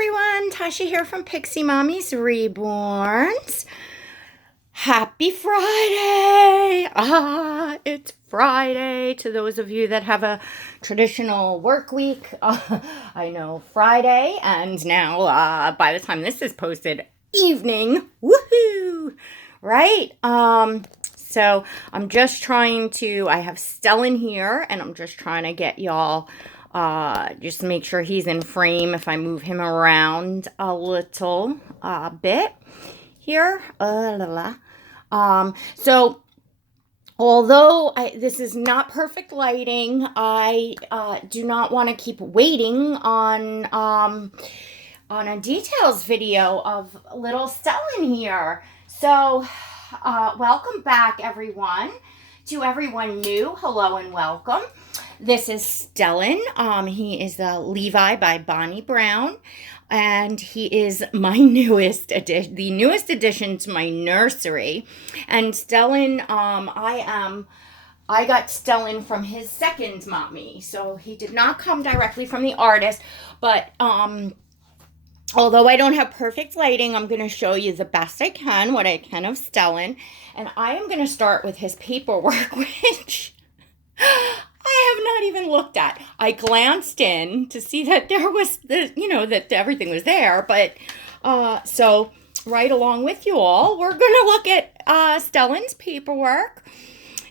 everyone, Tasha here from Pixie Mommy's Reborns. Happy Friday! It's Friday to those of you that have a traditional work week. I know Friday, and now by the time this is posted, evening. Woohoo! Right? So I'm just trying to, I have Stellan here, and I'm just trying to get y'all just make sure he's in frame if I move him around a little bit here. So although this is not perfect lighting, I do not want to keep waiting on a details video of little Stellan here. So welcome back, everyone. To everyone new, hello and welcome. This is Stellan. He is Levi by Bonnie Brown, and he is my newest addition, the newest addition to my nursery. And Stellan, I got Stellan from his second mommy, so he did not come directly from the artist, but although I don't have perfect lighting, I'm going to show you the best I can, what I can of Stellan. And I am going to start with his paperwork, which I have not even looked at. I glanced in to see that there was, that everything was there. But so right along with you all, we're going to look at Stellan's paperwork.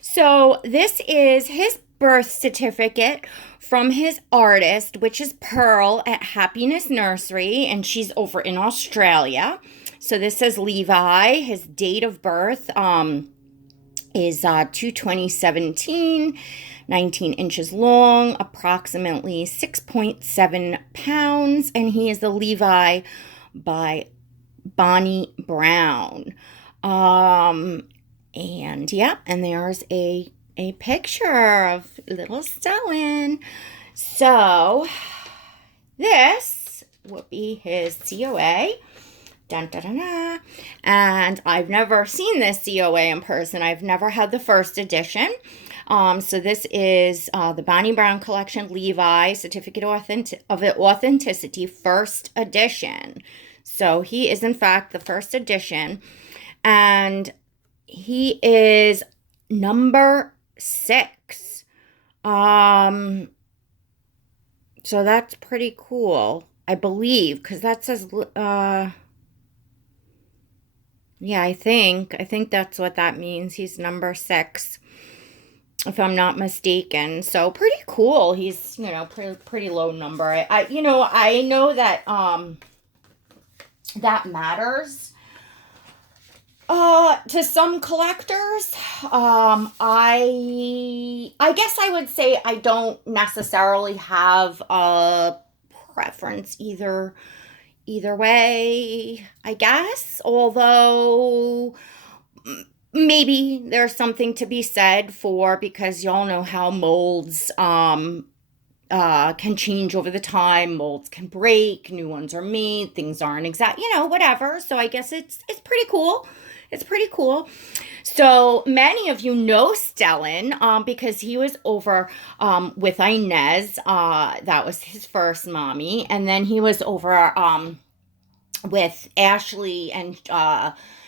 So this is his birth certificate from his artist, which is Pearl at Happiness Nursery, and she's over in Australia. So this says Levi. His date of birth is 2/20/17, 19 inches long, approximately 6.7 pounds, and he is the Levi by Bonnie Brown. And yeah, and there's a picture of little Stellan. So this would be his COA. Dun, dun, dun, dun. And I've never seen this COA in person. I've never had the first edition. So this is the Bonnie Brown Collection Levi Certificate of Authenticity First Edition. So he is in fact the first edition. And he is number 6. So that's pretty cool, I believe, because that says yeah, I think that's what that means. He's number 6, if I'm not mistaken. So pretty cool. He's, pretty low number. I know that that matters to some collectors. I guess I would say I don't necessarily have a preference either way, I guess, although maybe there's something to be said for, because y'all know how molds can change over the time. Molds can break, new ones are made, things aren't exact, whatever. So I guess it's pretty cool. It's pretty cool. So many of you know Stellan because he was over with Inez. That was his first mommy. And then he was over with Ashley, and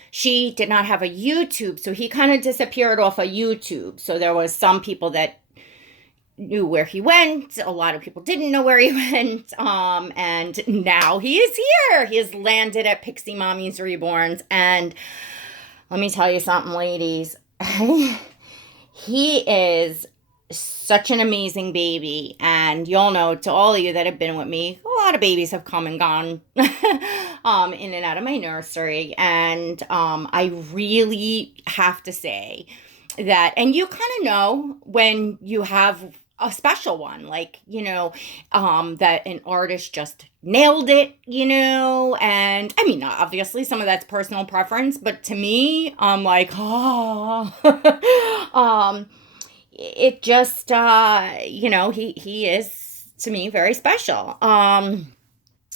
she did not have a YouTube. So he kind of disappeared off of YouTube. So there was some people that knew where he went. A lot of people didn't know where he went. And now he is here. He has landed at Pixie Mommy's Reborns. And let me tell you something, ladies. He is such an amazing baby. And y'all know, to all of you that have been with me, a lot of babies have come and gone in and out of my nursery. And I really have to say that, and you kind of know when you have a special one, like, that an artist just nailed it, and I mean, obviously some of that's personal preference, but to me, I'm like, it just, he is, to me, very special.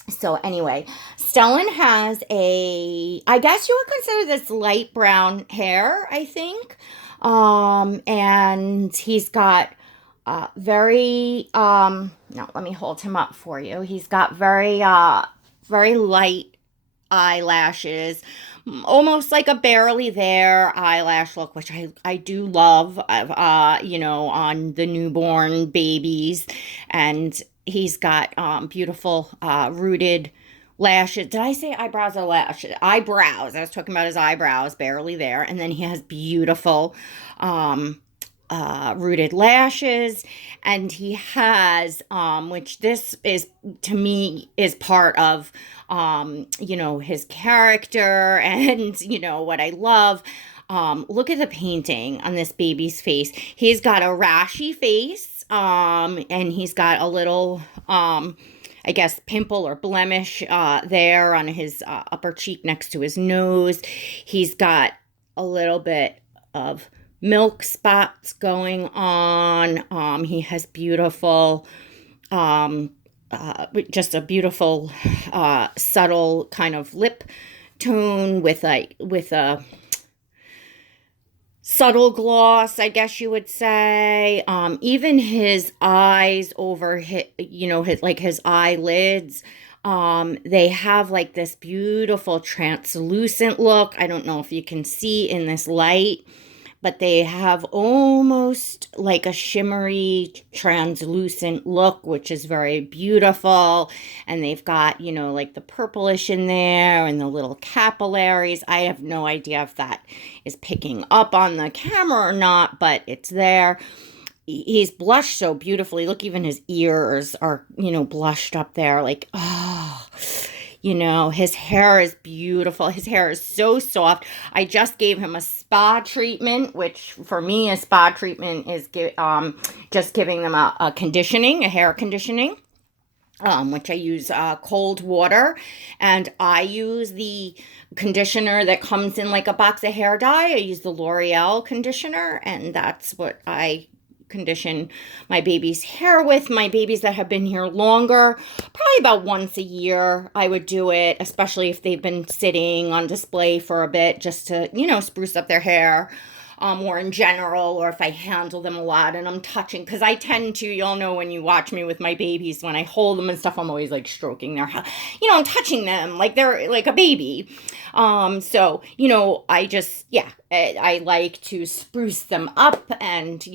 So anyway, Stellan has I guess you would consider this light brown hair, I think. And he's got very, no, let me hold him up for you. He's got very very light eyelashes, almost like a barely there eyelash look, which I do love, on the newborn babies. And he's got beautiful rooted lashes. Did I say eyebrows or lashes? Eyebrows. I was talking about his eyebrows, barely there. And then he has beautiful rooted lashes, and he has which this is, to me, is part of his character, and what I love. Look at the painting on this baby's face. He's got a rashy face, and he's got a little I guess pimple or blemish there on his upper cheek next to his nose. He's got a little bit of milk spots going on. He has beautiful, just a beautiful, subtle kind of lip tone with a subtle gloss, I guess you would say. Even his eyes over his eyelids, they have like this beautiful translucent look. I don't know if you can see in this light, but they have almost like a shimmery, translucent look, which is very beautiful. And they've got, like the purplish in there and the little capillaries. I have no idea if that is picking up on the camera or not, but it's there. He's blushed so beautifully. Look, even his ears are, blushed up there. Like, oh, his hair is beautiful. His hair is so soft. I just gave him a spa treatment, which for me, a spa treatment is just giving them a conditioning, a hair conditioning, which I use cold water. And I use the conditioner that comes in like a box of hair dye. I use the L'Oreal conditioner, and that's what I condition my baby's hair with. My babies that have been here longer, probably about once a year, I would do it, especially if they've been sitting on display for a bit, just to, spruce up their hair, or in general, or if I handle them a lot and I'm touching, because I tend to, you'll know when you watch me with my babies, when I hold them and stuff, I'm always like stroking their hair, I'm touching them like they're like a baby. So, I like to spruce them up, and,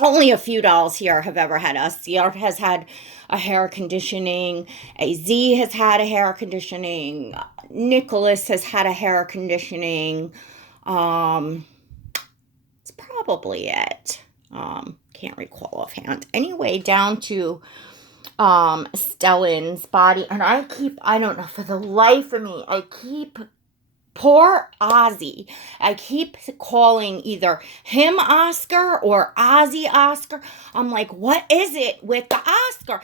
only a few dolls here have ever had us. Sierra has had a hair conditioning. AZ has had a hair conditioning. Nicholas has had a hair conditioning. It's probably it. Can't recall offhand. Anyway, down to Stellan's body, and I don't know, for the life of me, poor Ozzy, I keep calling either him Oscar or Ozzy Oscar. I'm like, what is it with the Oscar?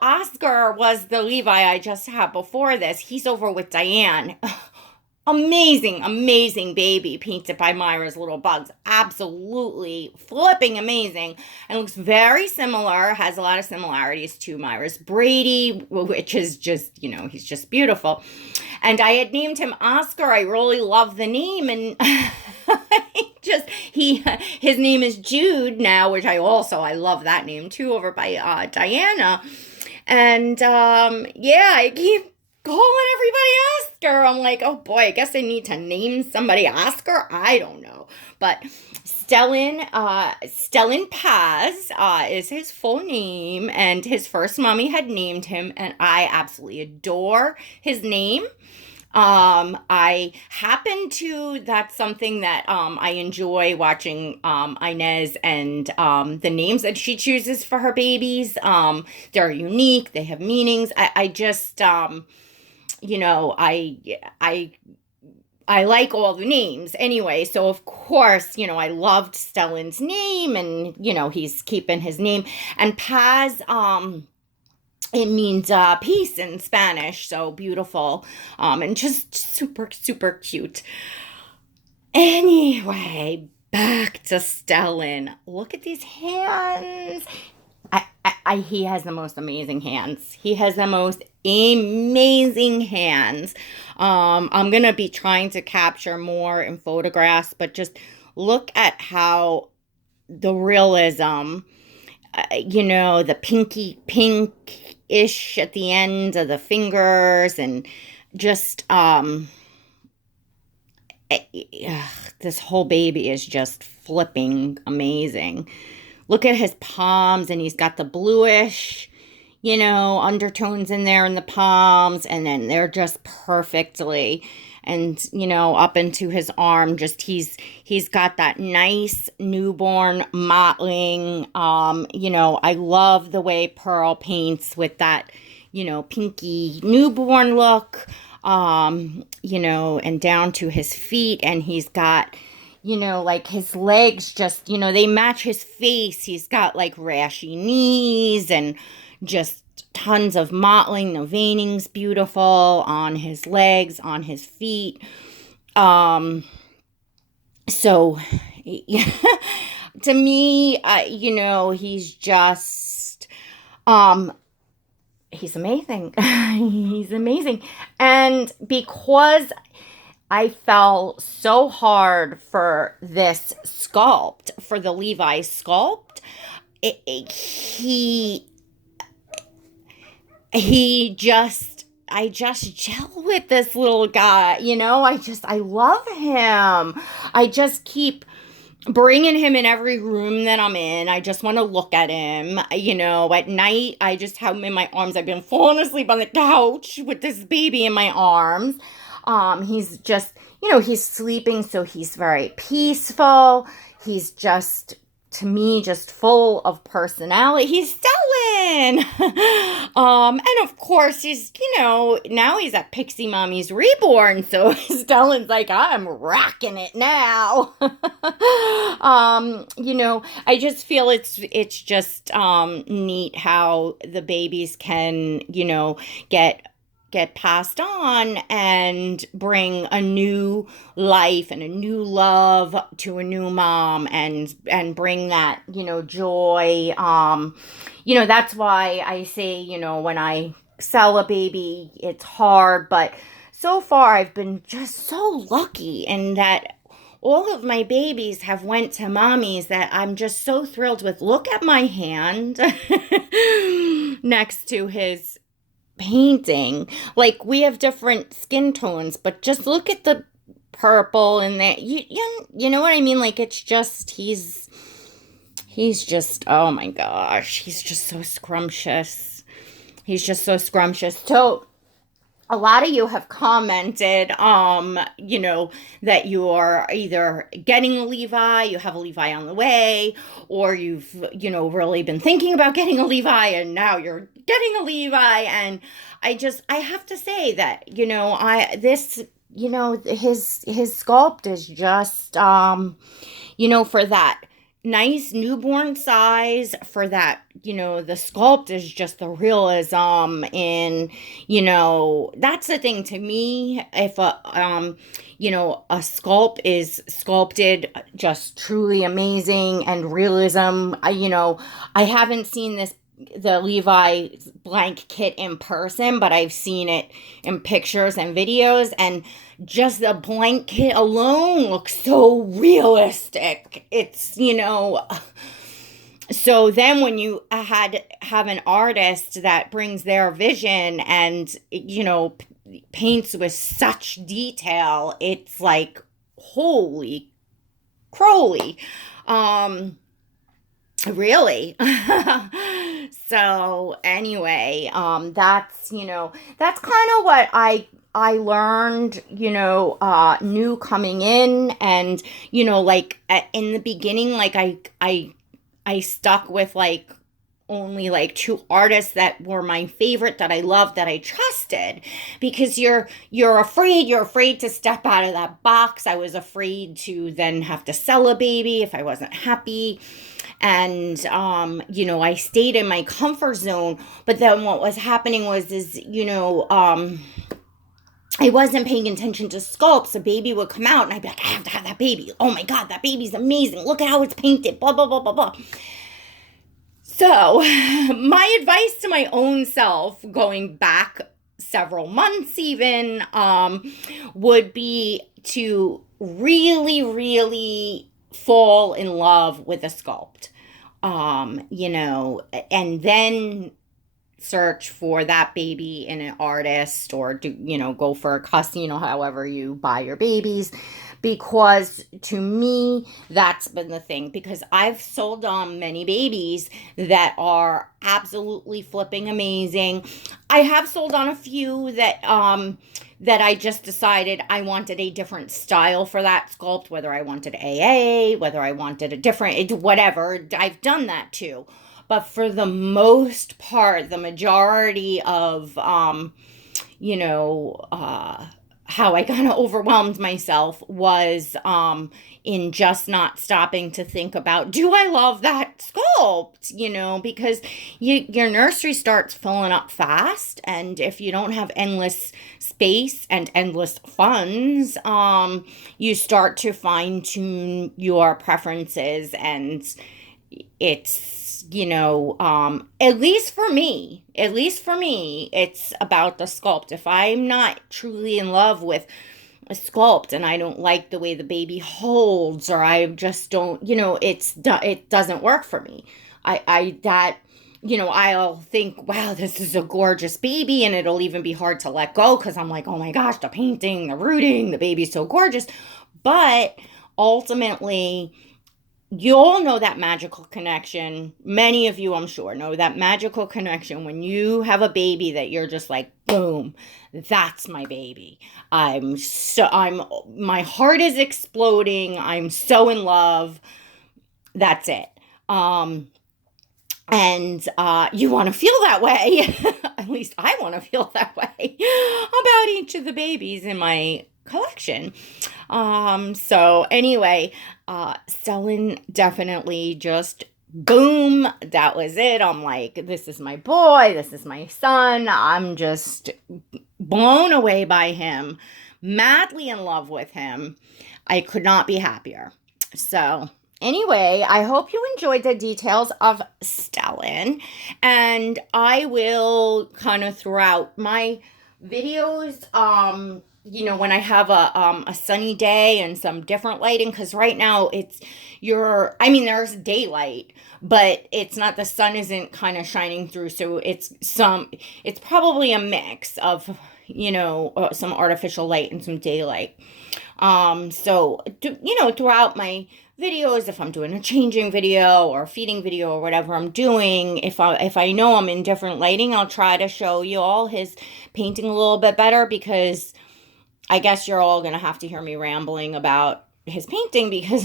Oscar was the Levi I just had before this. He's over with Diane. Amazing baby, painted by Myra's Little Bugs. Absolutely flipping amazing. And looks very similar, has a lot of similarities to Myra's Brady, which is just, he's just beautiful. And I had named him Oscar. I really love the name. And his name is Jude now, which I love that name too, over by Diana. And I keep calling everybody Oscar. I'm like, oh boy, I guess I need to name somebody Oscar. I don't know. But Stellan Paz is his full name, and his first mommy had named him, and I absolutely adore his name. That's something that I enjoy watching Inez, and the names that she chooses for her babies. They're unique. They have meanings. I like all the names anyway. So of course, I loved Stellan's name, and, he's keeping his name. And Paz, it means peace in Spanish. So beautiful. And just super, super cute. Anyway, back to Stellan. Look at these hands. He has the most amazing hands. He has the most amazing hands. I'm going to be trying to capture more in photographs, but just look at how the realism, the pinky pink ish at the end of the fingers, and just this whole baby is just flipping amazing. Look at his palms, and he's got the bluish, undertones in there in the palms, and then they're just perfectly, and up into his arm, just he's got that nice newborn mottling. I love the way Pearl paints with that, pinky newborn look, and down to his feet, and he's got, like his legs just, they match his face. He's got like rashy knees and just tons of mottling. The veining's beautiful on his legs, on his feet. So yeah, to me, he's just, he's amazing. He's amazing. And because I fell so hard for this sculpt, for the Levi sculpt, I just gel with this little guy, I love him. I just keep bringing him in every room that I'm in. I just want to look at him. At night, I just have him in my arms. I've been falling asleep on the couch with this baby in my arms. He's just, he's sleeping, so he's very peaceful. He's just, to me, just full of personality. He's Stellan. And of course he's, now he's at Pixie Mommy's Reborn. So Stellan's like, I'm rocking it now. I just feel it's just, neat how the babies can, get passed on and bring a new life and a new love to a new mom, and bring that, joy. That's why I say, when I sell a baby, it's hard, but so far I've been just so lucky in that all of my babies have went to mommies that I'm just so thrilled with. Look at my hand next to his painting. Like, we have different skin tones, but just look at the purple and that, you know what I mean? Like, it's just, he's just, oh my gosh, he's just so scrumptious. He's just so scrumptious. So a lot of you have commented, that you are either getting a Levi, you have a Levi on the way, or you've, really been thinking about getting a Levi, and now you're getting a Levi. And I have to say that, his sculpt is just, for that nice newborn size, for that, the sculpt is just the realism. And that's the thing to me. If a sculpt is sculpted just truly amazing, and realism, I haven't seen the Levi blank kit in person, but I've seen it in pictures and videos, and just the blank kit alone looks so realistic. It's, so then when you have an artist that brings their vision and, paints with such detail, it's like, holy crowley. Really. So anyway, that's kind of what I learned, new coming in. And, like in the beginning, like I stuck with like only like 2 artists that were my favorite, that I loved, that I trusted, because you're afraid to step out of that box. I was afraid to then have to sell a baby if I wasn't happy. And, I stayed in my comfort zone. But then what was happening was, I wasn't paying attention to sculpts. A baby would come out and I'd be like, I have to have that baby. Oh my God, that baby's amazing. Look at how it's painted, blah, blah, blah, blah, blah. So my advice to my own self, going back several months even, would be to really, really fall in love with a sculpt, and then search for that baby in an artist, or do, go for a custom, however you buy your babies. Because to me, that's been the thing. Because I've sold many babies that are absolutely flipping amazing. I have sold on a few that I just decided I wanted a different style for that sculpt, whether I wanted AA, whether I wanted a different, whatever. I've done that too. But for the most part, the majority of, how I kind of overwhelmed myself was in just not stopping to think about, do I love that sculpt? Because your nursery starts filling up fast. And if you don't have endless space and endless funds, you start to fine tune your preferences. And it's, at least for me, it's about the sculpt. If I'm not truly in love with a sculpt and I don't like the way the baby holds, or I just don't, it doesn't work for me. I'll think, wow, this is a gorgeous baby, and it'll even be hard to let go because I'm like, oh my gosh, the painting, the rooting, the baby's so gorgeous. But ultimately, you all know that magical connection. Many of you, I'm sure, know that magical connection when you have a baby that you're just like, boom, that's my baby. My heart is exploding. I'm so in love. That's it. And you want to feel that way. At least I want to feel that way about each of the babies in my collection. So anyway, Stellan definitely just boom, that was it. I'm like, this is my boy, this is my son. I'm just blown away by him, madly in love with him. I could not be happier. So anyway, I hope you enjoyed the details of Stellan, and I will kind of throughout my videos, when I have a sunny day and some different lighting, because right now there's daylight, but it's not, the sun isn't kind of shining through, so it's probably a mix of, some artificial light and some daylight. Throughout my videos, if I'm doing a changing video or a feeding video or whatever I'm doing, if I know I'm in different lighting, I'll try to show you all his painting a little bit better, because I guess you're all going to have to hear me rambling about his painting because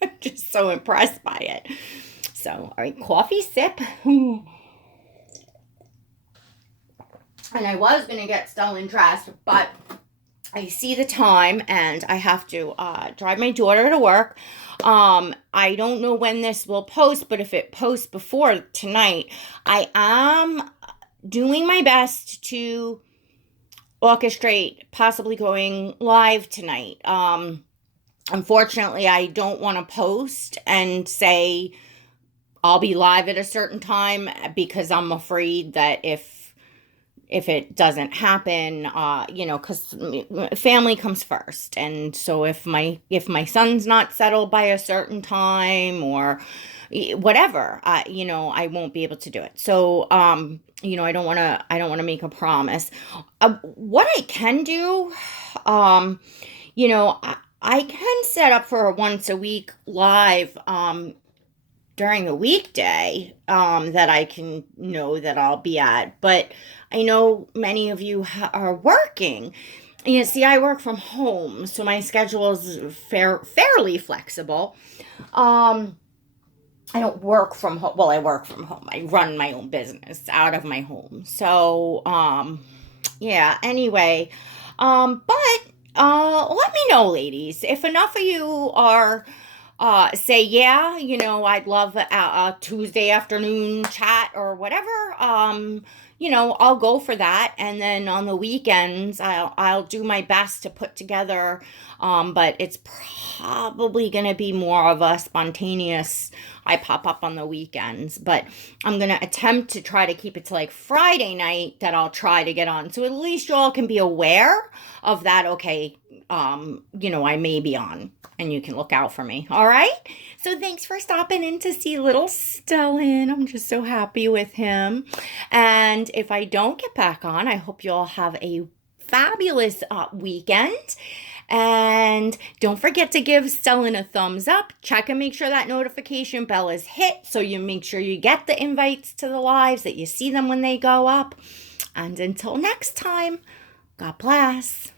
I'm just so impressed by it. So, all right, coffee sip. And I was going to get Stellan dressed, but I see the time and I have to drive my daughter to work. I don't know when this will post, but if it posts before tonight, I am doing my best to orchestrate possibly going live tonight. Unfortunately, I don't want to post and say I'll be live at a certain time, because I'm afraid that if it doesn't happen, because family comes first. And so if my son's not settled by a certain time or whatever, I won't be able to do it. So, I don't want to make a promise. What I can do, I can set up for a once a week live, during the weekday, that I can know that I'll be at. But I know many of you are working. See, I work from home, so my schedule is fairly flexible. I don't work from home. Well, I work from home. I run my own business out of my home. So, yeah, anyway. But let me know, ladies, if enough of you are say, yeah, I'd love a Tuesday afternoon chat or whatever. I'll go for that. And then on the weekends, I'll do my best to put together, but it's probably going to be more of a spontaneous, I pop up on the weekends, but I'm going to attempt to try to keep it to like Friday night that I'll try to get on. So at least you all can be aware of that. Okay, I may be on, and you can look out for me. All right. So thanks for stopping in to see little Stellan. I'm just so happy with him. And if I don't get back on, I hope you all have a fabulous weekend. And don't forget to give Stellan a thumbs up. Check and make sure that notification bell is hit so you make sure you get the invites to the lives, that you see them when they go up. And until next time, God bless.